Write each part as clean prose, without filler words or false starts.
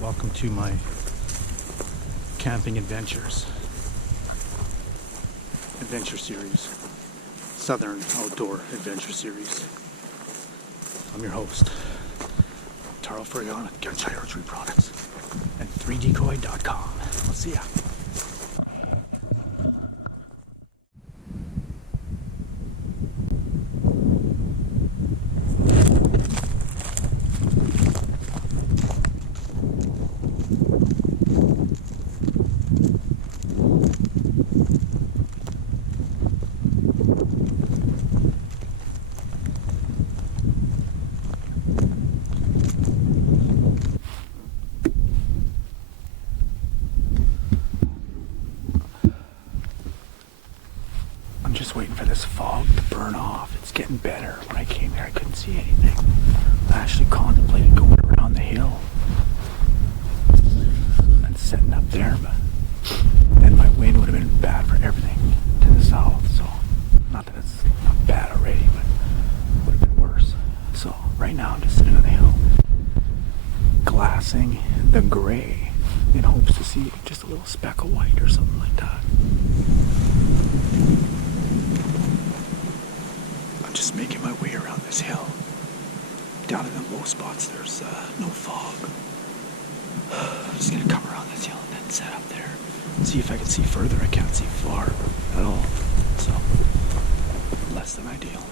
Welcome to my camping adventure series, Southern Outdoor Adventure Series. I'm your host, Taro Furion at Gunshot Archery Products and 3decoy.com. We'll see ya. I'm just waiting for this fog to burn off. It's getting better. When I came here, I couldn't see anything. I actually contemplated going around the hill and setting up there, but then my wind would have been bad for everything to the south. So, not that it's not bad already, but it would have been worse. So, right now, I'm just sitting on the hill, glassing the gray in hopes to see just a little speck of white or something like that. I'm just making my way around this hill. Down in the low spots, there's no fog. I'm just gonna come around this hill and then set up there. See if I can see further. I can't see far at all. So, less than ideal.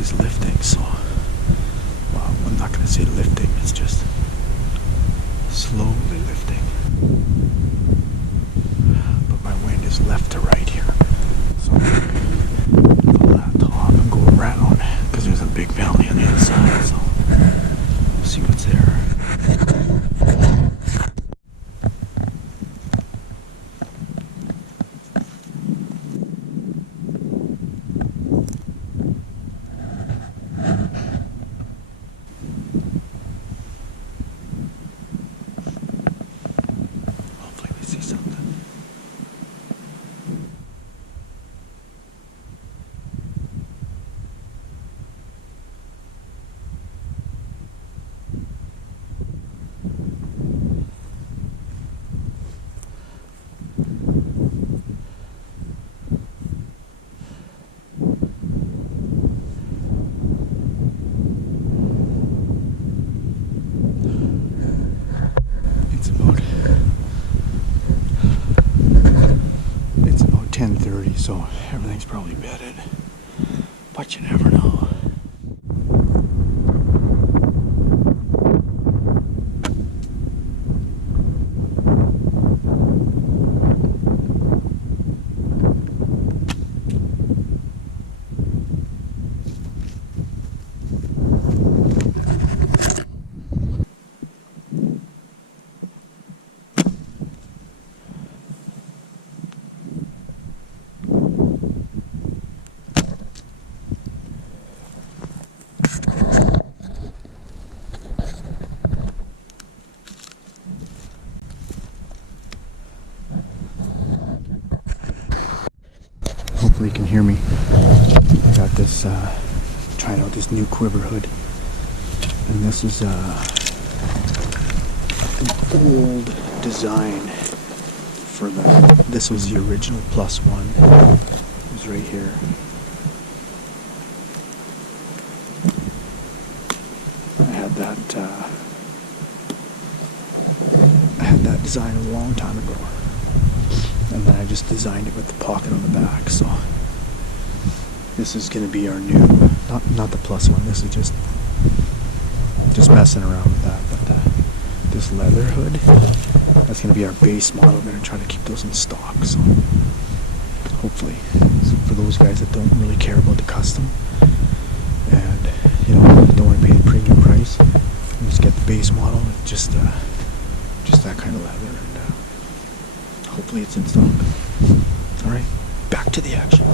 Is lifting, so well, I'm not going to say lifting, it's just slowly lifting, but my wind is left to right here, so I'll pull that top and go around because there's a big valley on the other side, so we'll see what's there. It's about 10:30, so everything's probably bedded, but you never know. Hopefully you can hear me. I got this, trying out this new quiver hood. And this is an old design for this was the original plus one. It was right here. I had that design a long time ago. And then I just designed it with the pocket on the back, so this is going to be our new, not the plus one, this is just messing around with that, but this leather hood that's going to be our base model. We're going to try to keep those in stock. So hopefully, so for those guys that don't really care about the custom and don't want to pay the premium price, you just get the base model with just that kind of leather, and hopefully it's in stock. All right, back to the action.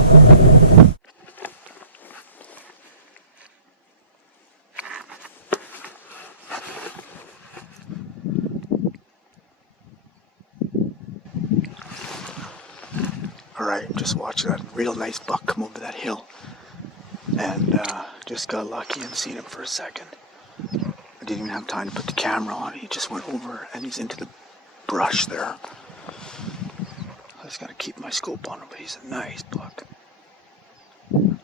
Alright, just watched that real nice buck come over that hill, and just got lucky and seen him for a second. I didn't even have time to put the camera on. He just went over and he's into the brush there. I just gotta keep my scope on him, but he's a nice buck.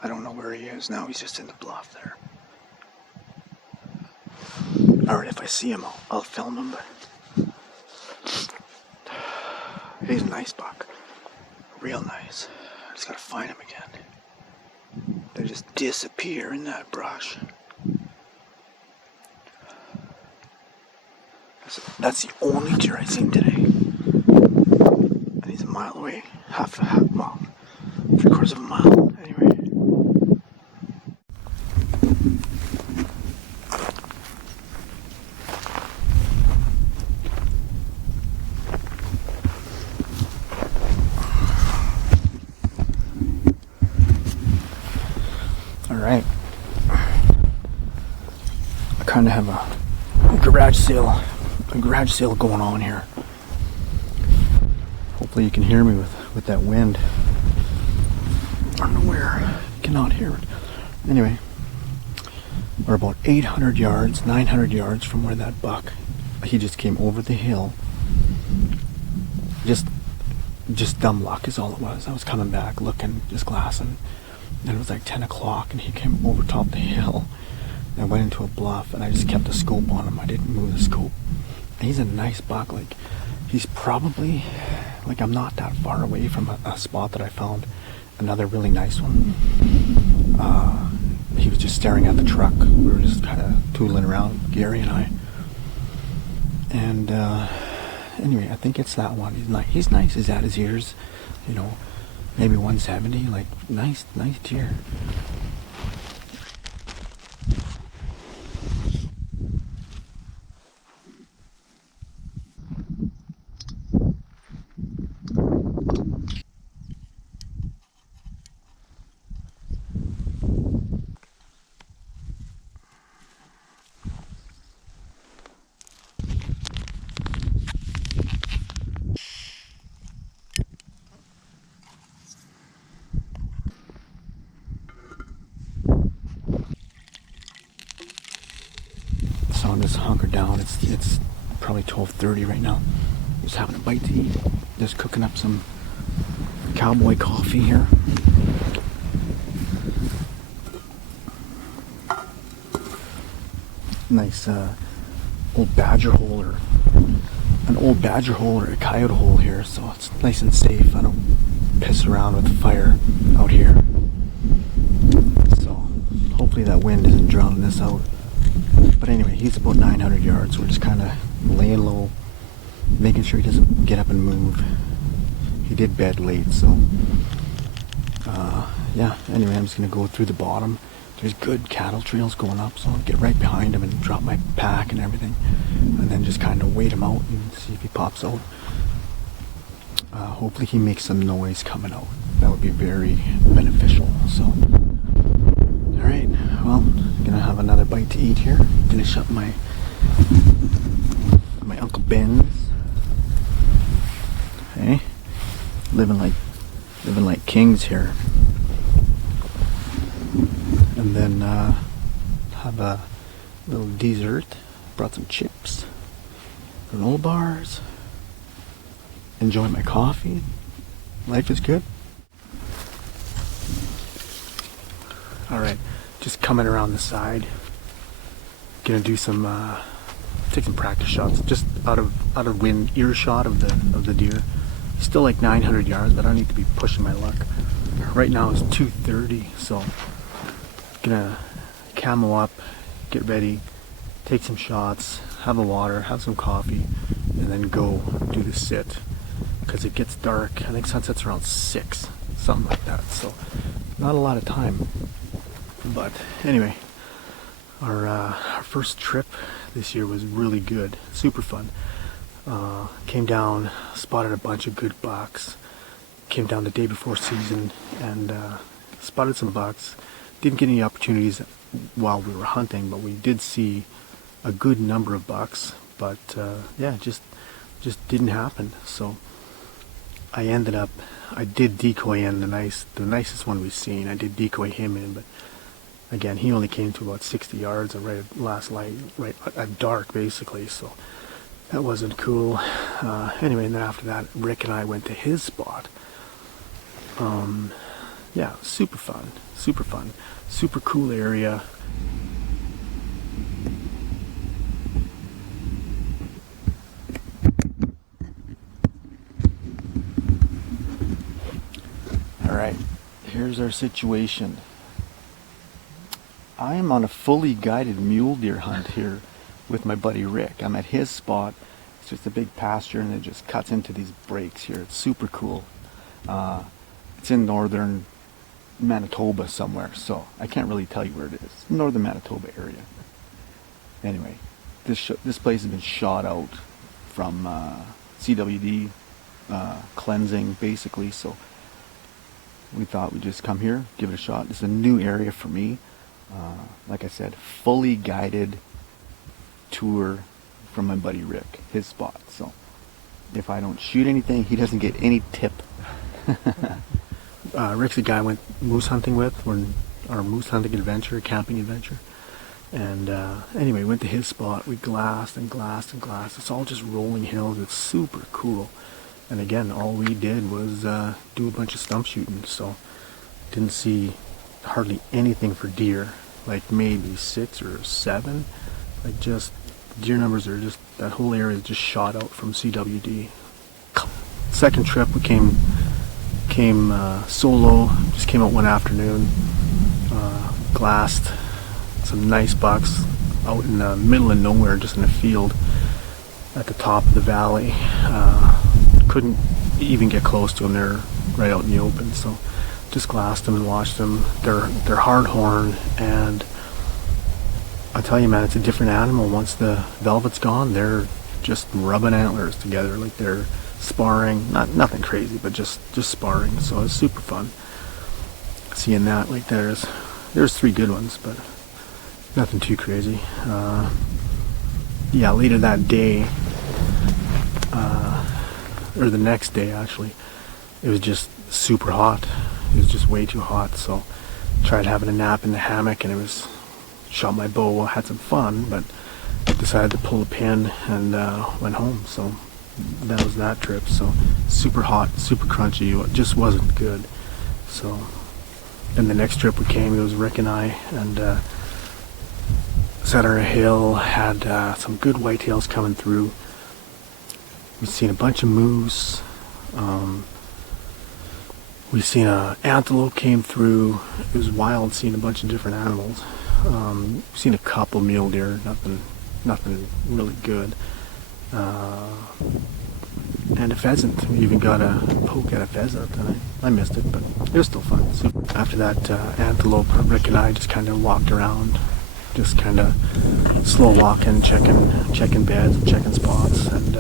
I don't know where he is now. He's just in the bluff there. Alright, if I see him, I'll film him, but he's a nice buck. Real nice. I just gotta find him again. They just disappear in that brush. That's the only deer I've seen today. And he's a mile away. Half mile. 3/4 of a mile. Anyway. Alright. I kind of have a garage sale going on here. Hopefully you can hear me with that wind. I don't know where. You cannot hear it. Anyway, we're about 800 yards, 900 yards from where that buck, he just came over the hill. Just dumb luck is all it was. I was coming back looking, just glassing, and it was like 10 o'clock and he came over top the hill. And I went into a bluff and I just kept the scope on him. I didn't move the scope. And he's a nice buck. Like, he's probably, like, I'm not that far away from a spot that I found another really nice one. He was just staring at the truck. We were just kind of tooling around, Gary and I. And anyway, I think it's that one. He's nice. He's at his ears, maybe 170. Like, nice deer. So I'm just hunkered down. It's probably 12:30 right now. Just having a bite to eat. Just cooking up some cowboy coffee here. Nice old badger hole, or an old badger hole or a coyote hole here, so it's nice and safe. I don't piss around with the fire out here. So hopefully that wind isn't drowning this out. But anyway, he's about 900 yards. We're just kind of laying low, making sure he doesn't get up and move. He did bed late, so yeah. Anyway, I'm just gonna go through the bottom. There's good cattle trails going up, so I'll get right behind him and drop my pack and everything, and then just kind of wait him out and see if he pops out. Hopefully he makes some noise coming out. That would be very beneficial. So, all right. Well, gonna have another bite to eat here. Finish up my Uncle Ben's. Okay, living like kings here. And then have a little dessert. Brought some chips, granola bars. Enjoy my coffee. Life is good. All right, just coming around the side. Gonna do some take some practice shots, just out of wind earshot of the deer. Still like 900 yards, but I don't need to be pushing my luck. Right now it's 2:30, so gonna camo up, get ready, take some shots, have a water, have some coffee, and then go do the sit, because it gets dark. I think sunset's around 6, something like that, so not a lot of time. But anyway, our first trip this year was really good, super fun. Came down, spotted a bunch of good bucks. Came down the day before season and spotted some bucks. Didn't get any opportunities while we were hunting, but we did see a good number of bucks. But yeah, just didn't happen. So I did decoy in the nicest one we've seen. I did decoy him in, but again, he only came to about 60 yards right at last light, right at dark basically. So that wasn't cool. Anyway, and then after that, Rick and I went to his spot. Yeah, super fun, super cool area. Alright, here's our situation. I am on a fully guided mule deer hunt here with my buddy Rick. I'm at his spot. It's just a big pasture and it just cuts into these breaks here. It's super cool. It's in northern Manitoba somewhere, so I can't really tell you where it is. Northern Manitoba area. Anyway, this place has been shot out from CWD cleansing basically, so we thought we'd just come here, give it a shot. It's a new area for me. Like I said, fully guided tour from my buddy Rick, his spot. So if I don't shoot anything, he doesn't get any tip. Rick's the guy I went moose hunting with, our moose hunting adventure, camping adventure. And anyway, went to his spot. We glassed and glassed and glassed. It's all just rolling hills. It's super cool. And again, all we did was do a bunch of stump shooting. So didn't see hardly anything for deer, like maybe 6 or 7. Like just deer numbers are just, that whole area is just shot out from CWD. Second trip we came solo, just came out one afternoon, glassed some nice bucks out in the middle of nowhere, just in a field at the top of the valley. Couldn't even get close to them, they're right out in the open, so just glassed them and watched them. They're hard horn, and I tell you man, it's a different animal. Once the velvet's gone, they're just rubbing antlers together, like they're sparring, nothing crazy, but just sparring. So it's super fun seeing that. Like there's 3 good ones, but nothing too crazy. Yeah, later that day, or the next day actually, it was just super hot. It was just way too hot, so tried having a nap in the hammock, and shot my bow, had some fun, but decided to pull a pin and went home. So that was that trip. So super hot, super crunchy, it just wasn't good. So then the next trip we came, it was Rick and I, and sat on a hill, had some good whitetails coming through. We've seen a bunch of moose. We've seen an antelope came through. It was wild seeing a bunch of different animals. We've seen a couple mule deer, nothing really good. And a pheasant. We even got a poke at a pheasant, and I missed it, but it was still fun. So after that antelope, Rick and I just kind of walked around, just kind of slow walking, checking beds, checking spots, and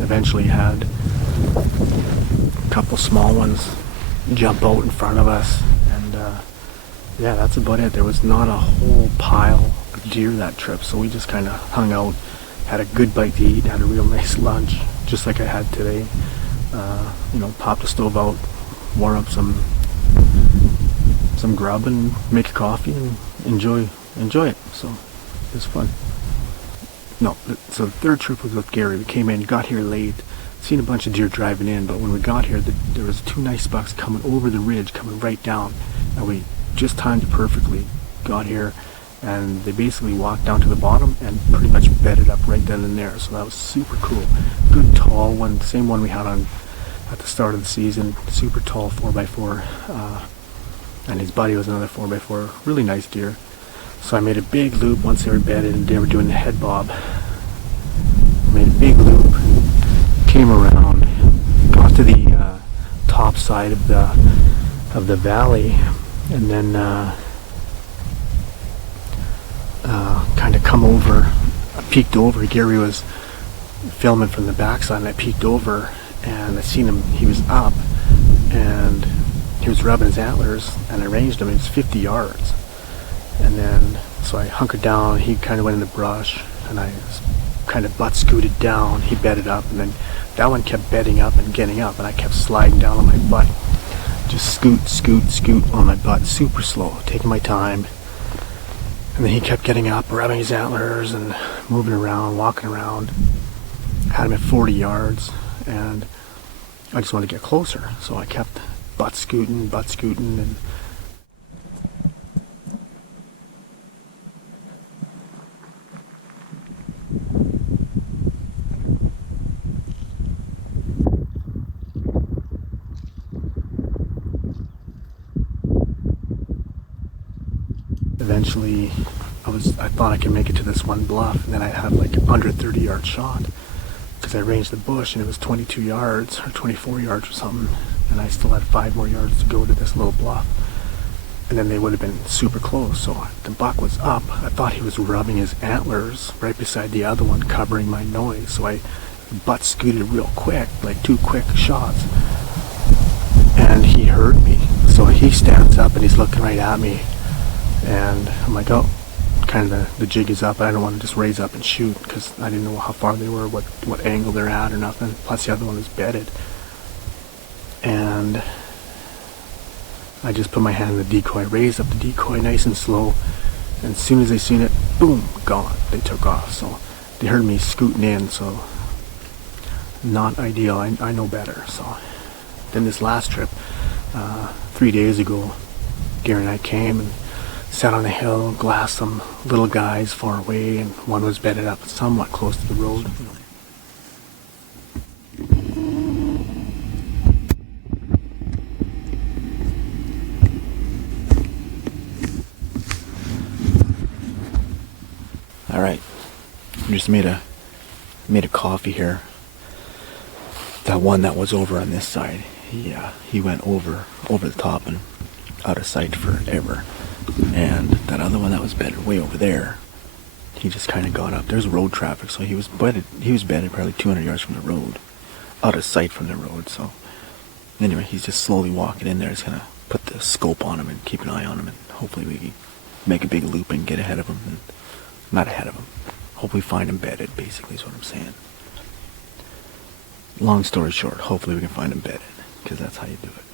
eventually had a couple small ones jump out in front of us, and yeah, that's about it. There was not a whole pile of deer that trip, so we just kind of hung out, had a good bite to eat, had a real nice lunch, just like I had today. Popped the stove out, warm up some grub, and make a coffee, and enjoy it. So it was fun. So the third trip was with Gary. We came in, got here late, seen a bunch of deer driving in, but when we got here, there was 2 nice bucks coming over the ridge, coming right down, and we just timed it perfectly. Got here, and they basically walked down to the bottom and pretty much bedded up right then and there. So that was super cool. Good tall one, same one we had on at the start of the season. Super tall 4x4, and his buddy was another 4x4. Really nice deer. So I made a big loop once they were bedded, and they were doing the head bob. made a big loop, came around, got to the top side of the valley, and then kind of come over. I peeked over. Gary was filming from the backside, and I peeked over, and I seen him. He was up, and he was rubbing his antlers, and I ranged him. It was 50 yards, and then so I hunkered down. He kind of went in the brush, and I kind of butt scooted down. He bedded up, and then that one kept bedding up and getting up, and I kept sliding down on my butt, just scoot on my butt, super slow, taking my time. And then he kept getting up, rubbing his antlers and moving around, walking around. Had him at 40 yards, and I just wanted to get closer, so I kept butt scooting, and eventually I thought I could make it to this one bluff, and then I had like a 130-yard shot because I ranged the bush, and it was 22 yards or 24 yards or something, and I still had 5 more yards to go to this little bluff, and then they would have been super close. So the buck was up. I thought he was rubbing his antlers right beside the other one, covering my noise, so I butt scooted real quick, like 2 quick shots, and he heard me. So he stands up and he's looking right at me, and I'm like, oh, kind of the jig is up. I don't want to just raise up and shoot because I didn't know how far they were, what angle they're at or nothing. Plus the other one was bedded. And I just put my hand in the decoy, raised up the decoy nice and slow, and as soon as they seen it, boom, gone. They took off. So they heard me scooting in, so not ideal. I know better. So then this last trip, 3 days ago, Gary and I came and sat on a hill, glassed some little guys far away, and one was bedded up somewhat close to the road. All right, I just made a coffee here. That one that was over on this side, he went over the top and out of sight forever. And that other one that was bedded way over there, he just kind of got up. There's road traffic, so he was bedded probably 200 yards from the road, out of sight from the road. So anyway, he's just slowly walking in there. Just gonna put the scope on him and keep an eye on him, and hopefully we can make a big loop and get ahead of him. And not ahead of him. Hopefully find him bedded, basically is what I'm saying. Long story short, hopefully we can find him bedded, because that's how you do it.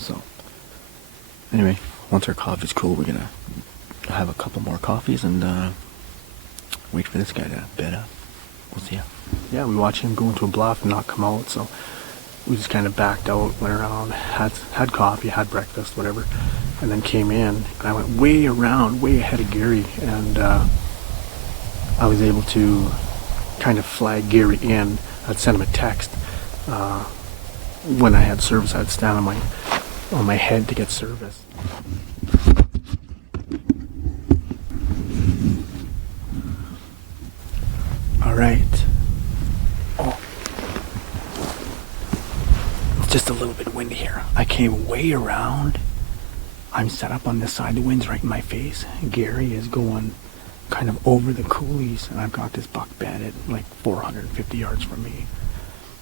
So anyway, once our coffee's cool, we're gonna have a couple more coffees and wait for this guy to bed up. We'll see ya. Yeah, we watched him go into a bluff and not come out, so we just kind of backed out, went around, had coffee, had breakfast, whatever, and then came in. And I went way around, way ahead of Gary, and I was able to kind of flag Gary in. I'd send him a text when I had service. I'd stand on my head to get service. All right. Oh, it's just a little bit windy here. I came way around. I'm set up on this side. The wind's right in my face. Gary is going kind of over the coulees, and I've got this buck bedded like 450 yards from me.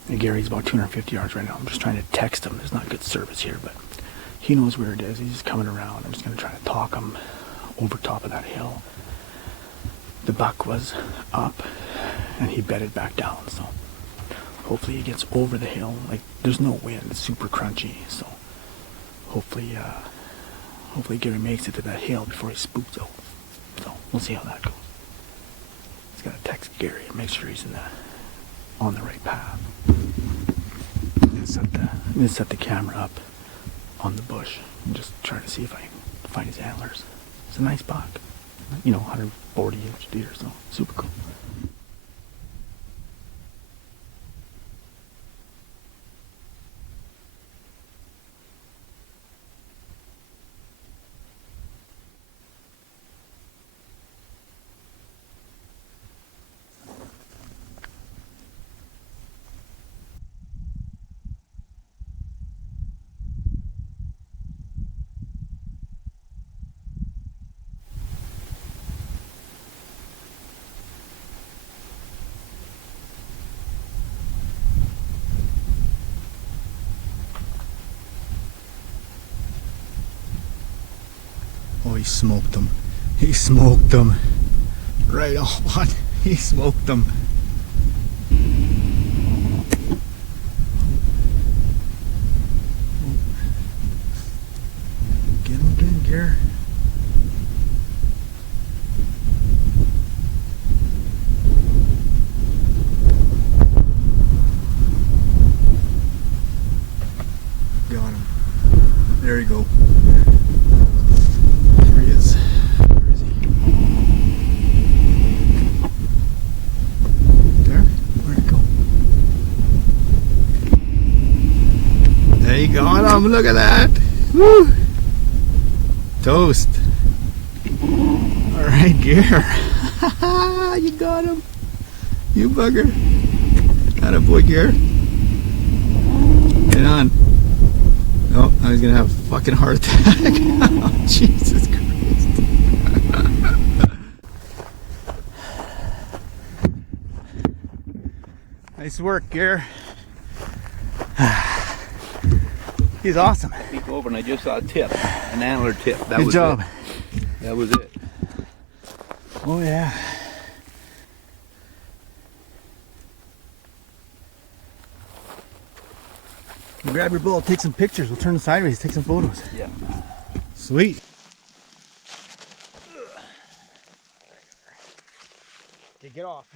And Gary's about 250 yards right now. I'm just trying to text him. There's not good service here, but he knows where it is. He's just coming around. I'm just going to try to talk him over top of that hill. The buck was up, and he bedded back down, so hopefully he gets over the hill. Like, there's no wind. It's super crunchy, so hopefully Gary makes it to that hill before he spooks out. So we'll see how that goes. Just gotta text Gary and make sure he's on the right path. I'm gonna set the camera up on the bush and just try to see if I can find his antlers. It's a nice buck, 140-inch deer, so super cool. he smoked them. He smoked them. Right on. He smoked them. Get him again, Gare. Got him. There you go. There he is. Where is he? There? Where'd it go? There you got him. Look at that. Woo! Toast. Alright, Gare. You got him. You bugger. Attaboy, Gare. Get on. Oh, I was gonna have a fucking heart attack. Oh, Jesus Christ. Nice work, Gare. He's awesome. Peek over and I just saw a tip, an antler tip. That Good was job. It. That was it. Oh yeah. Grab your bowl, take some pictures. We'll turn it sideways, take some photos. Yeah. Sweet. Okay, get off.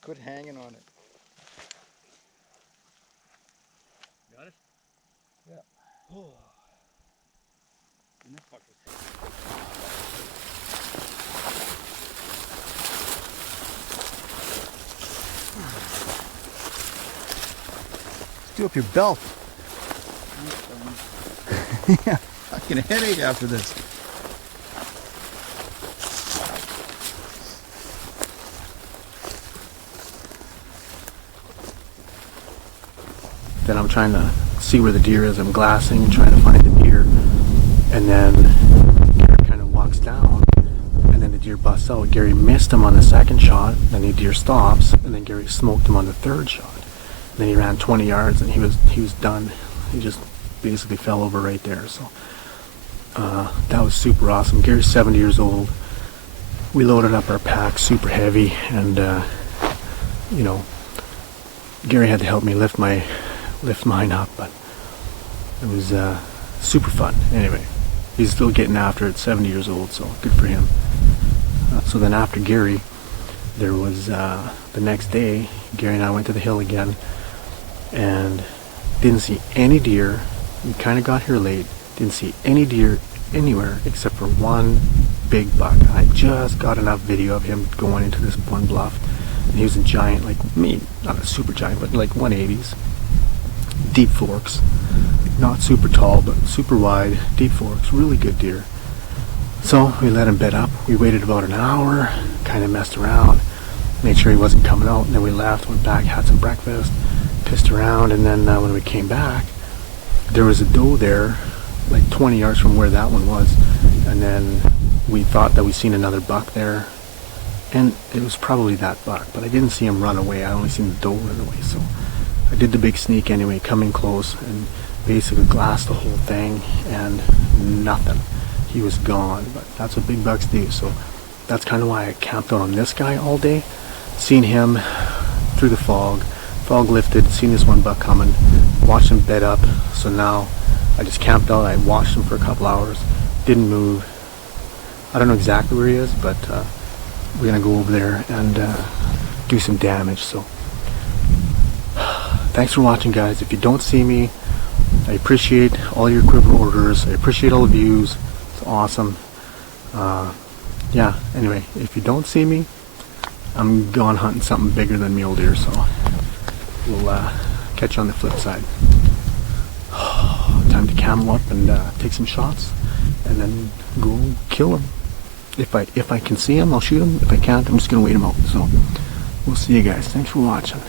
Quit hanging on it. Got it? Yeah. Oh. And that fucker. Do up your belt. Yeah, fucking headache after this. Then I'm trying to see where the deer is. I'm glassing, trying to find the deer. And then Gary kind of walks down, and then the deer busts out. Gary missed him on the second shot, then the deer stops, and then Gary smoked him on the third shot. Then he ran 20 yards and he was done. He just basically fell over right there. So that was super awesome. Gary's 70 years old. We loaded up our pack super heavy, and you know, Gary had to help me lift mine up, but it was super fun. Anyway, he's still getting after it, 70 years old, so good for him. So then after Gary, there was the next day, Gary and I went to the hill again and didn't see any deer. We kind of got here late, didn't see any deer anywhere except for one big buck. I just got enough video of him going into this one bluff, and he was a giant, like me, not a super giant, but like 180s, deep forks, not super tall but super wide, deep forks, really good deer. So we let him bed up. We waited about an hour, kind of messed around, made sure he wasn't coming out, and then we left, went back, had some breakfast, pissed around, and then when we came back, there was a doe there like 20 yards from where that one was, and then we thought that we seen another buck there, and it was probably that buck, but I didn't see him run away. I only seen the doe run away. So I did the big sneak anyway, come in close and basically glassed the whole thing, and nothing. He was gone. But that's what big bucks do. So that's kind of why I camped out on this guy all day. Seen him through the fog lifted, seen this one buck coming, watched him bed up. So now I just camped out. I watched him for a couple hours, didn't move. I don't know exactly where he is, but we're gonna go over there and do some damage. So thanks for watching, guys. If you don't see me, I appreciate all your quiver orders. I appreciate all the views. It's awesome. Yeah, anyway, if you don't see me, I'm gone hunting something bigger than mule deer, so we'll catch you on the flip side. Time to camel up and take some shots, and then go kill him. If I can see him, I'll shoot him. If I can't, I'm just gonna wait him out. So we'll see you guys. Thanks for watching.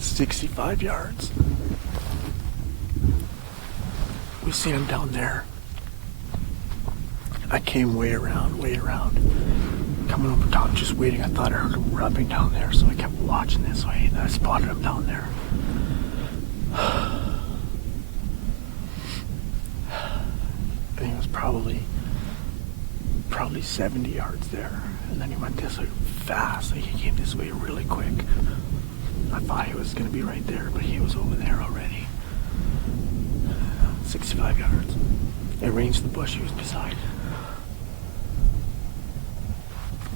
65 yards. We seen him down there. I came way around, coming over top, just waiting. I thought I heard him rubbing down there, so I kept watching this way, and I spotted him down there. And he was probably 70 yards there, and then he went this way fast. Like, he came this way really quick. I thought he was going to be right there, but he was over there already. 65 yards. I ranged the bush he was beside.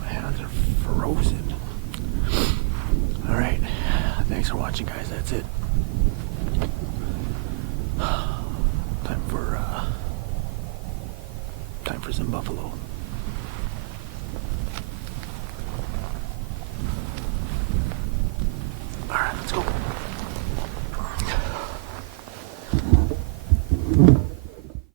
My hands are frozen. Alright. Thanks for watching, guys. That's it. Time for some buffalo.